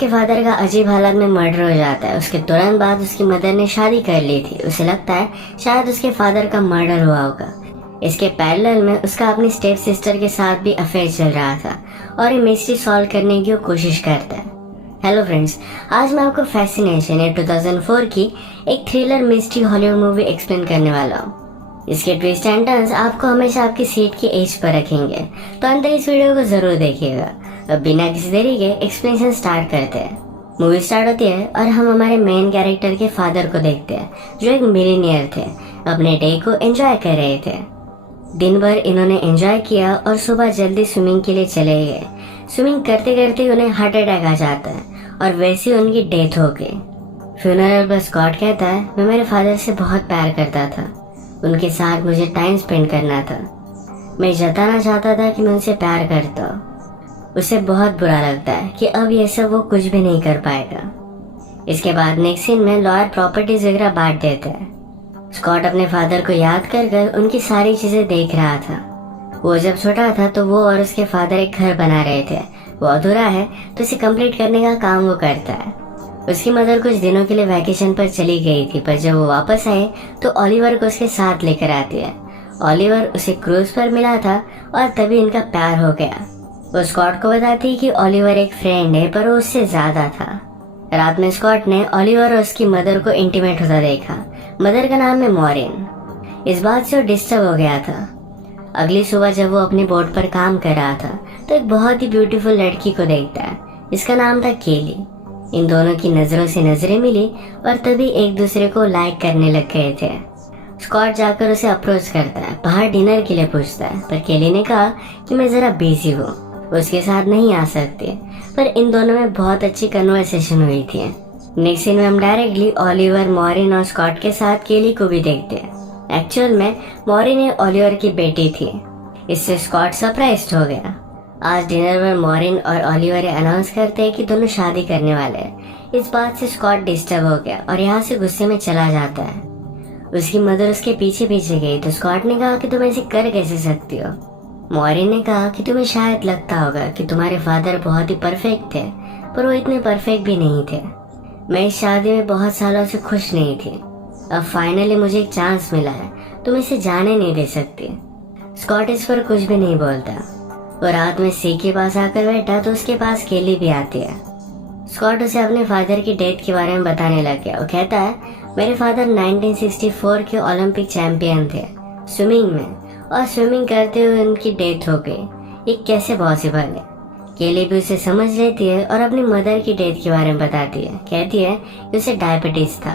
के फादर का अजीब हालत में मर्डर हो जाता है। उसके तुरंत बाद उसकी मदर ने शादी कर ली थी। उसे लगता है शायद उसके फादर का मर्डर हुआ होगा। इसके पैरेलल में उसका अपनी स्टेप सिस्टर के साथ भी अफेयर चल रहा था और ये मिस्ट्री सॉल्व करने की वो कोशिश करता है। हेलो फ्रेंड्स, आज मैं आपको फैसिनेशन या 2004 की एक thriller mystery Hollywood movie explain करने वाला हूँ। इसके ट्विस्ट एंड टर्न्स आपको हमेशा आपकी सीट की एज पर रखेंगे, तो अंत तक इस वीडियो को जरूर देखिएगा। अब बिना किसी देरी के एक्सप्लेनेशन स्टार्ट करते हैं। मूवी स्टार्ट होती है और हम हमारे मेन कैरेक्टर के फादर को देखते हैं, जो एक मिलीनियर थे, अपने डे को एंजॉय कर रहे थे। दिन भर इन्होंने एंजॉय किया और सुबह जल्दी स्विमिंग के लिए चले गए। स्विमिंग करते करते उन्हें हार्ट अटैक आ जाता है और वैसे उनकी डेथ हो गई। फ्यूनरल पर स्कॉट कहता है, मैं मेरे फादर से बहुत प्यार करता था, उनके साथ मुझे टाइम स्पेंड करना था, मैं जताना चाहता था कि मैं उनसे प्यार करता हूँ। उसे बहुत बुरा लगता है कि अब ये सब वो कुछ भी नहीं कर पाएगा। इसके बाद नेक्स्ट सीन में लॉयर प्रॉपर्टीज वगैरह बांट देता है। स्कॉट अपने फादर को याद कर उनकी सारी चीजें देख रहा था। वो जब छोटा था तो वो और उसके फादर एक घर बना रहे थे। वो अधूरा है तो इसे कंप्लीट करने का काम वो करता है। उसकी मदर कुछ दिनों के लिए वैकेशन पर चली गई थी, पर जब वो वापस आए तो ओलिवर को उसके साथ लेकर आती है। ओलिवर उसे क्रूज पर मिला था और तभी इनका प्यार हो गया। वो स्कॉट को बताती कि ओलिवर एक फ्रेंड है, पर वो उससे ज्यादा था। रात में स्कॉट ने ओलिवर और उसकी मदर को इंटीमेट होता देखा। मदर का नाम है मॉरिन। इस बात से वो डिस्टर्ब हो गया था। अगली सुबह जब वो अपनी बोट पर काम कर रहा था तो एक बहुत ही ब्यूटीफुल लड़की को देखता है। इसका नाम था केली। इन दोनों की नजरों से नजरें मिली और तभी एक दूसरे को लाइक करने लग गए थे। स्कॉट जाकर उसे अप्रोच करता है, बाहर डिनर के लिए पूछता है, पर केली ने कहा कि मैं जरा बिजी हूँ, उसके साथ नहीं आ सकती। पर इन दोनों में बहुत अच्छी कन्वर्सेशन हुई थी। नेक्स्ट सीन में हम डायरेक्टली ओलिवर, मॉरिन और स्कॉट के साथ केली को भी देखते हैं। एक्चुअल में मॉरिन ओलिवर की बेटी थी। इससे स्कॉट सरप्राइज्ड हो गया। आज डिनर पर मॉरिन और ओलिवर अनाउंस करते हैं कि दोनों शादी करने वाले हैं। इस बात से स्कॉट डिस्टर्ब हो गया और यहाँ से गुस्से में चला जाता है। उसकी मदर उसके पीछे पीछे गई तो स्कॉट ने कहा कि तुम ऐसे कर कैसे सकती हो। मॉरिन ने कहा कि तुम्हें शायद लगता होगा कि तुम्हारे फादर बहुत ही परफेक्ट थे, पर वो इतने परफेक्ट भी नहीं थे। मैं इस शादी में बहुत सालों से खुश नहीं थी। अब फाइनली मुझे एक चांस मिला है, तुम इसे जाने नहीं दे सकती। स्कॉट इस पर कुछ भी नहीं बोलता। वो रात में सी के पास आकर बैठा तो उसके पास केली भी आती है। स्कॉट उसे अपने फादर की डेथ के बारे में बताने लग गया। वो कहता है, मेरे फादर 1964 के ओलंपिक चैंपियन थे स्विमिंग में, और स्विमिंग करते हुए उनकी डेथ हो गई। ये कैसे पॉसिबल है। केली भी उसे समझ लेती है और अपनी मदर की डेथ के बारे में बताती है। कहती है कि उसे डायबिटीज था।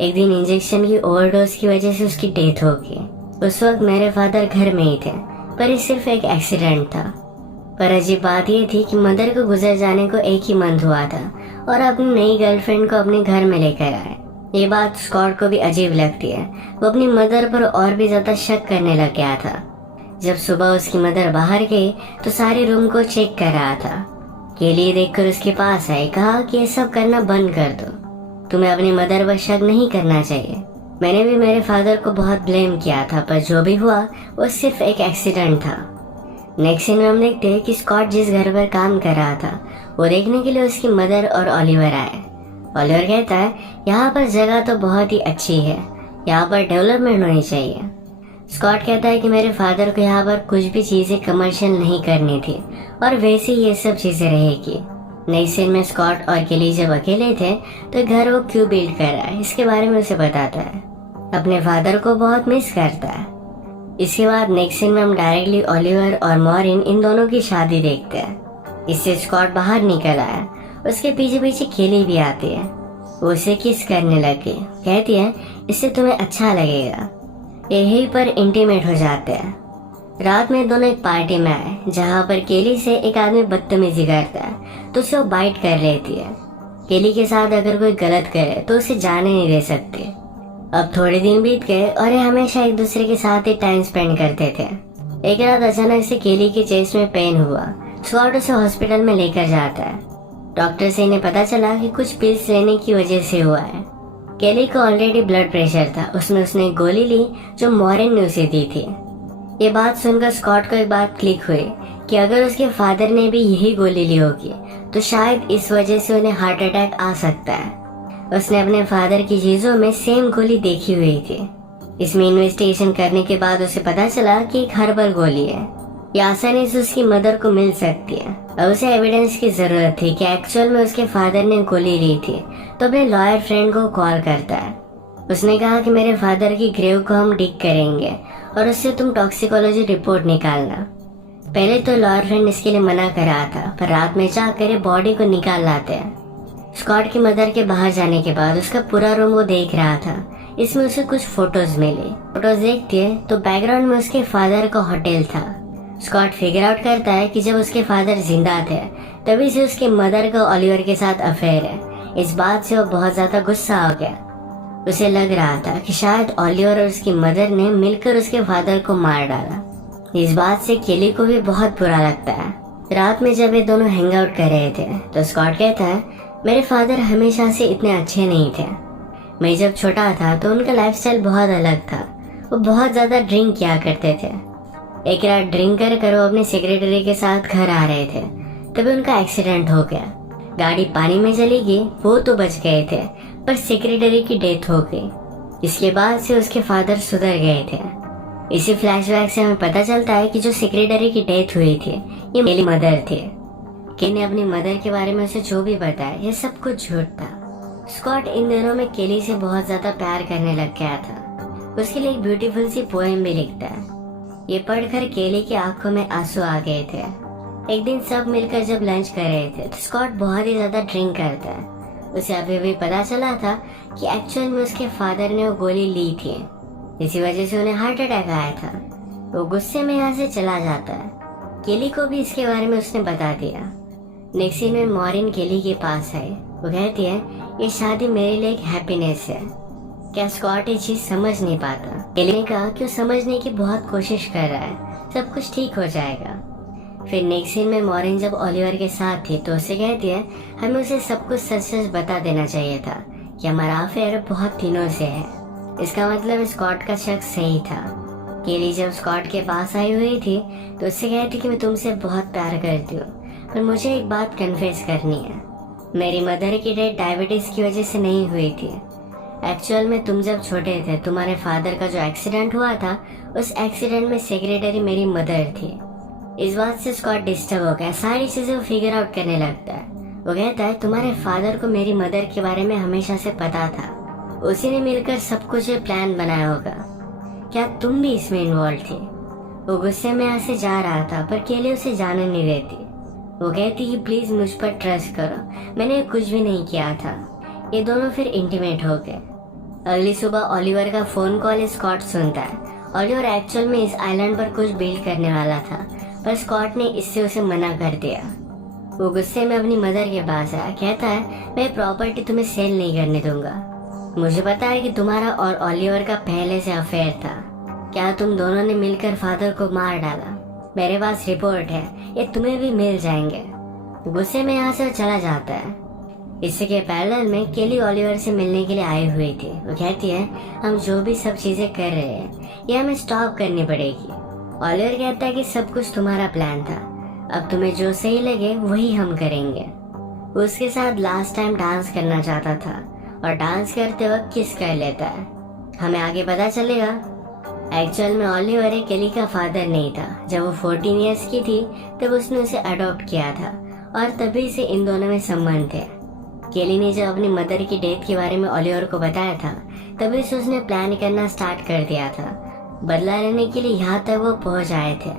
एक दिन इंजेक्शन की ओवरडोज की वजह से उसकी डेथ हो गई। उस वक्त मेरे फादर घर में ही थे, पर ये सिर्फ एक एक्सीडेंट था। पर अजीब बात यह थी कि मदर को गुजर जाने को एक ही मंथ हुआ था और अपनी नई गर्लफ्रेंड को अपने घर में लेकर आए। ये बात स्कॉट को भी अजीब लगती है। वो अपनी मदर पर और भी ज्यादा शक करने लग गया था। जब सुबह उसकी मदर बाहर गई तो सारे रूम को चेक कर रहा था। केली देखकर उसके पास आई, कहा कि ये सब करना बंद कर दो, तुम्हें अपनी मदर पर शक नहीं करना चाहिए। मैंने भी मेरे फादर को बहुत ब्लेम किया था, पर जो भी हुआ वो सिर्फ एक एक्सीडेंट था। नेक्स्ट सीन में हम देखते हैं कि स्कॉट जिस घर पर काम कर रहा था वो देखने के लिए उसकी मदर और ओलिवर आए। ओलिवर कहता है, यहाँ पर जगह तो बहुत ही अच्छी है, यहाँ पर डेवलपमेंट होनी चाहिए। स्कॉट कहता है कि मेरे फादर को यहाँ पर कुछ भी चीजें कमर्शियल नहीं करनी थी और वैसे ये सब चीजें रहेगी। नई सीन में स्कॉट और केली जब अकेले थे तो घर वो क्यों बिल्ड कर रहा है इसके बारे में उसे बताता है। अपने फादर को बहुत मिस करता है। इसके बाद नेक्स्ट सीन में हम डायरेक्टली ओलिवर और मॉरिन इन दोनों की शादी देखते हैं। इससे स्कॉट बाहर निकल आया। उसके पीछे पीछे केली भी आती है। वो उसे किस करने लगी। कहती है, इससे तुम्हें अच्छा लगेगा। यहीं पर इंटीमेट हो जाते हैं। रात में दोनों एक पार्टी में आए जहाँ पर केली से एक आदमी बदतमीजी करता है तो उसे वो बाइट कर लेती है। केली के साथ अगर कोई गलत करे तो उसे जाने नहीं दे सकती। अब थोड़े दिन बीत गए और ये हमेशा एक दूसरे के साथ ही टाइम स्पेंड करते थे। एक रात अचानक से केली के चेस्ट में पेन हुआ। स्कॉट उसे हॉस्पिटल में लेकर जाता है। डॉक्टर से इन्हें पता चला कि कुछ पिल्स लेने की वजह से हुआ है। केली को ऑलरेडी ब्लड प्रेशर था, उसमें उसने एक गोली ली जो मॉरिन ने उसे दी थी। ये बात सुनकर स्कॉट को एक बात क्लिक हुई कि अगर उसके फादर ने भी यही गोली ली होगी तो शायद इस वजह से उन्हें हार्ट अटैक आ सकता है। उसने अपने फादर की चीजों में सेम गोली देखी हुई थी। इसमें इन्वेस्टिगेशन करने के बाद उसे पता चला कि एक हर्बल गोली है, ये आसानी से उसकी मदर को मिल सकती है। अब उसे एविडेंस की जरूरत थी कि एक्चुअल में उसके फादर ने गोली ली थी, तो अपने लॉयर फ्रेंड को कॉल करता है। उसने कहा कि मेरे फादर की ग्रेव को हम डिग करेंगे और उससे तुम टॉक्सिकोलॉजी रिपोर्ट निकालना। पहले तो लॉयर फ्रेंड इसके लिए मना कर रहा था, पर रात में जाकर बॉडी को निकाल लाते हैं। स्कॉट की मदर के बाहर जाने के बाद उसका पूरा रूम वो देख रहा था। इसमें उसे कुछ फोटोज मिली। फोटोज देखती है तो बैकग्राउंड में उसके फादर का होटल था। स्कॉट फिगर आउट करता है कि जब उसके फादर जिंदा थे तभी से उसके मदर का ओलिवर के साथ अफेयर है। इस बात से वो बहुत ज्यादा गुस्सा हो गया। उसे लग रहा था कि शायद ओलिवर और उसकी मदर ने मिलकर उसके फादर को मार डाला। इस बात से केली को भी बहुत बुरा लगता है। रात में जब ये दोनों हैंग आउट कर रहे थे तो स्कॉट कहता है, मेरे फादर हमेशा से इतने अच्छे नहीं थे। मैं जब छोटा था तो उनका लाइफस्टाइल बहुत अलग था। वो बहुत ज्यादा ड्रिंक किया करते थे। एक रात ड्रिंक कर वो अपने सेक्रेटरी के साथ घर आ रहे थे, तभी उनका एक्सीडेंट हो गया। गाड़ी पानी में चली गई, वो तो बच गए थे, पर सेक्रेटरी की डेथ हो गई। इसके बाद से उसके फादर सुधर गए थे। इसी फ्लैशबैक से हमें पता चलता है कि जो सेक्रेटरी की डेथ हुई थी ये मेरी मदर थी। केली ने अपनी मदर के बारे में उसे जो भी बताया ये सब कुछ झूठ था। स्कॉट इन दिनों में केली से बहुत ज्यादा प्यार करने लग गया था। उसके लिए एक ब्यूटीफुल सी पोएम भी लिखता है। ये पढ़कर केली की आंखों में आंसू आ गए थे। एक दिन सब मिलकर जब लंच कर रहे थे तो स्कॉट बहुत ही ज्यादा ड्रिंक करता है। उसे अभी भी पता चला था कि एक्चुअल में उसके फादर ने वो गोली ली थी, इसी वजह से उन्हें हार्ट अटैक आया था। वो गुस्से में यहाँ से चला जाता है। केली को भी इसके बारे में उसने बता दिया। नेक्स्ट सीन में मॉरिन केली के पास है। वो कहती है, ये शादी मेरे लिए एक हैप्पीनेस है। क्या स्कॉट ये चीज समझ नहीं पाता? केली ने कहा कि वो समझने की बहुत कोशिश कर रहा है, सब कुछ ठीक हो जाएगा। फिर नेक्स्ट सीन में मॉरिन जब ओलिवर के साथ थी तो उसे कहती है, हमें उसे सब कुछ सच सच बता देना चाहिए था कि हमारा अफेयर बहुत दिनों से है। इसका मतलब स्कॉट का शक सही था। केली जब स्कॉट के पास आई हुई थी तो उससे कहती कि मैं तुमसे बहुत प्यार करती हूँ, पर मुझे एक बात कन्फेस करनी है। मेरी मदर की डेथ डायबिटीज की वजह से नहीं हुई थी। एक्चुअल में तुम जब छोटे थे तुम्हारे फादर का जो एक्सीडेंट हुआ था उस एक्सीडेंट में सेक्रेटरी मेरी मदर थी। इस बात से स्कॉट डिस्टर्ब हो गया। सारी चीजें वो फिगर आउट करने लगता है। वो कहता है, तुम्हारे फादर को मेरी मदर के बारे में हमेशा से पता था, उसी ने मिलकर सब कुछ प्लान बनाया होगा। क्या तुम भी इसमें इन्वॉल्व थी? वो गुस्से में यहाँ से जा रहा था पर केली उसे जाने नहीं देती। वो कहती कि प्लीज मुझ पर ट्रस्ट करो, मैंने कुछ भी नहीं किया था। ये दोनों फिर इंटीमेट हो गए। अगली सुबह ओलिवर का फोन कॉल स्कॉट सुनता है। ओलिवर एक्चुअल में इस आइलैंड पर कुछ बिल्ड करने वाला था, पर स्कॉट ने इससे उसे मना कर दिया। वो गुस्से में अपनी मदर के पास आया। कहता है, मैं प्रॉपर्टी तुम्हें सेल नहीं करने दूंगा। मुझे पता है कि तुम्हारा और ओलिवर का पहले से अफेयर था। क्या तुम दोनों ने मिलकर फादर को मार डाला? मेरे पास रिपोर्ट है, ये तुम्हें भी मिल जाएंगे। गुस्से में यहाँ से चला जाता है। इसी के पैरेलल में केली ओलिवर से मिलने के लिए आई हुई थी। वो कहती है, हम जो भी सब चीजें कर रहे हैं ये हमें स्टॉप करनी पड़ेगी। ओलिवर कहता है कि सब कुछ तुम्हारा प्लान था, अब तुम्हें जो सही लगे वही हम करेंगे। वो उसके साथ लास्ट टाइम डांस करना चाहता था और डांस करते वक्त किस कर लेता है। हमें आगे पता चलेगा एक्चुअल में ओलिवर केली का फादर नहीं था। जब वो 14 इयर्स की थी तब उसने उसे अडॉप्ट किया था और तभी से इन दोनों में संबंध थे। केली ने जब अपनी मदर की डेथ के बारे में ओलिवर को बताया था तभी से उसने प्लान करना स्टार्ट कर दिया था। बदला लेने के लिए यहाँ तक वो पहुंच आए थे।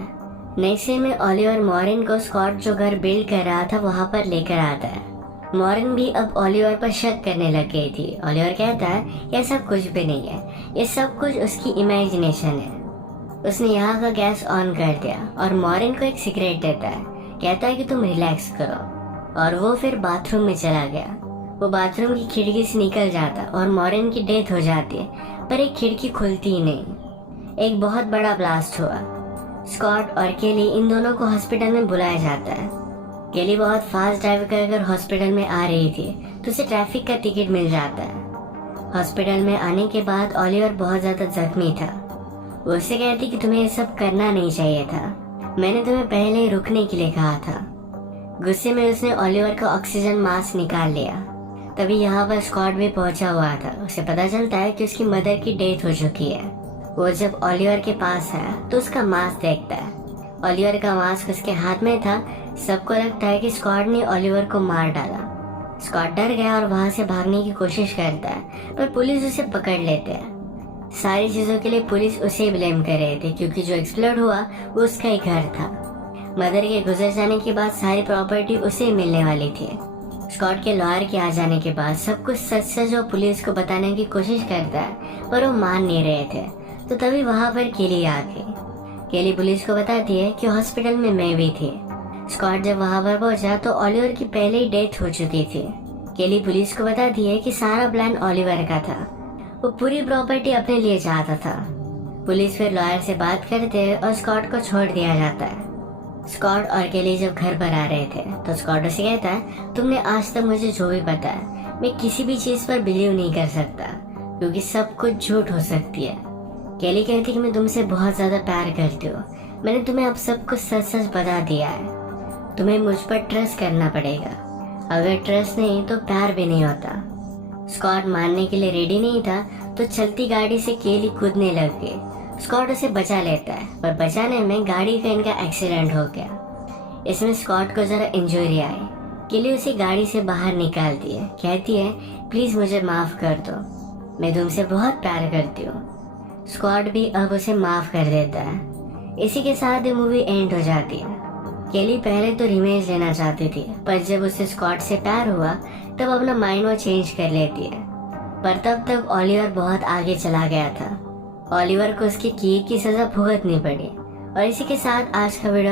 नेक्स्ट सीन में ओलिवर मॉरिन को स्कॉट जो घर बिल्ड कर रहा था वहाँ पर लेकर आता है। मॉरिन भी अब ओलिवर पर शक करने लग गई थी। ओलिवर कहता है, ऐसा कुछ भी नहीं है, ये सब कुछ उसकी इमेजिनेशन है। उसने यहाँ का गैस ऑन कर दिया और मॉरिन को एक सिगरेट देता है। कहता है कि तुम रिलैक्स करो और वो फिर बाथरूम में चला गया। वो बाथरूम की खिड़की से निकल जाता और मॉरिन की डेथ हो जाती है, पर एक खिड़की खुलती ही नहीं। एक बहुत बड़ा ब्लास्ट हुआ। स्कॉट और केली इन दोनों को हॉस्पिटल में बुलाया जाता है। केली बहुत फास्ट ड्राइव कर हॉस्पिटल में आ रही थी तो उसे ट्रैफिक का टिकट मिल जाता है। हॉस्पिटल में आने के बाद ओलिवर बहुत ज्यादा जख्मी था। वो उससे कहती कि तुम्हें ये सब करना नहीं चाहिए था। मैंने तुम्हें पहले ही रुकने के लिए कहा था। गुस्से में उसने ओलिवर का ऑक्सीजन मास्क निकाल लिया। तभी यहाँ पर स्कॉट भी पहुंचा हुआ था। उसे पता चलता है कि उसकी मदर की डेथ हो चुकी है। वो जब ओलिवर के पास है तो उसका मास्क देखता है। ओलिवर का मास्क उसके हाथ में था। सबको लगता है कि स्कॉट ने ओलिवर को मार डाला। स्कॉट डर गया और वहां से भागने की कोशिश करता है, पर पुलिस उसे पकड़ लेते हैं। सारी चीजों के लिए पुलिस उसे ब्लेम कर रहे थे, क्योंकि जो एक्सप्लोड हुआ वो उसका ही घर था। मदर के गुजर जाने के बाद सारी प्रॉपर्टी उसे मिलने वाली थी। स्कॉट के लॉयर के आ जाने के बाद सब कुछ सच सच और पुलिस को बताने की कोशिश करता है, पर वो मान नहीं रहे थे। तो तभी वहां पर केली आ गई। केली पुलिस को बताती है कि हॉस्पिटल में मैं भी थी। स्कॉट जब वहां पर पहुंचा तो ओलिवर की पहले ही डेथ हो चुकी थी। केली पुलिस को बताती है कि सारा प्लान ओलिवर का था। वो पूरी प्रॉपर्टी अपने लिए चाहता था। पुलिस फिर लॉयर से बात करते हैं और स्कॉट को छोड़ दिया जाता है। स्कॉट और केली जब घर पर आ रहे थे तो स्कॉट उसे कहता है, तुमने आज तक मुझे जो भी बताया, मैं किसी भी चीज पर बिलीव नहीं कर सकता, क्योंकि सब कुछ झूठ हो सकती है। केली कहती कि मैं तुमसे बहुत ज्यादा प्यार करती हूँ। मैंने तुम्हें अब सब कुछ सच सच बता दिया है। तुम्हें मुझ पर ट्रस्ट करना पड़ेगा। अगर ट्रस्ट नहीं तो प्यार भी नहीं होता। स्कॉट मानने के लिए रेडी नहीं था तो चलती गाड़ी से केली कूदने लग गई। स्कॉट उसे बचा लेता है, पर बचाने में गाड़ी का इनका एक्सीडेंट हो गया। इसमें स्कॉट को जरा इंजरी आई। केली उसे गाड़ी से बाहर निकालती है, कहती है प्लीज मुझे माफ कर दो, मैं तुमसे बहुत प्यार करती हूँ। स्कॉट भी अब उसे माफ कर देता है। इसी के साथ ये मूवी एंड हो जाती है। केली पहले तो रिवेंज लेना चाहती थी, पर जब उसे स्कॉट से प्यार हुआ तब अपना माइंड वो चेंज कर लेती है। पर तब तक ओलिवर बहुत आगे चला गया था। ओलिवर को उसके किए की सजा भुगतनी पड़ी। और इसी के साथ आज का वीडियो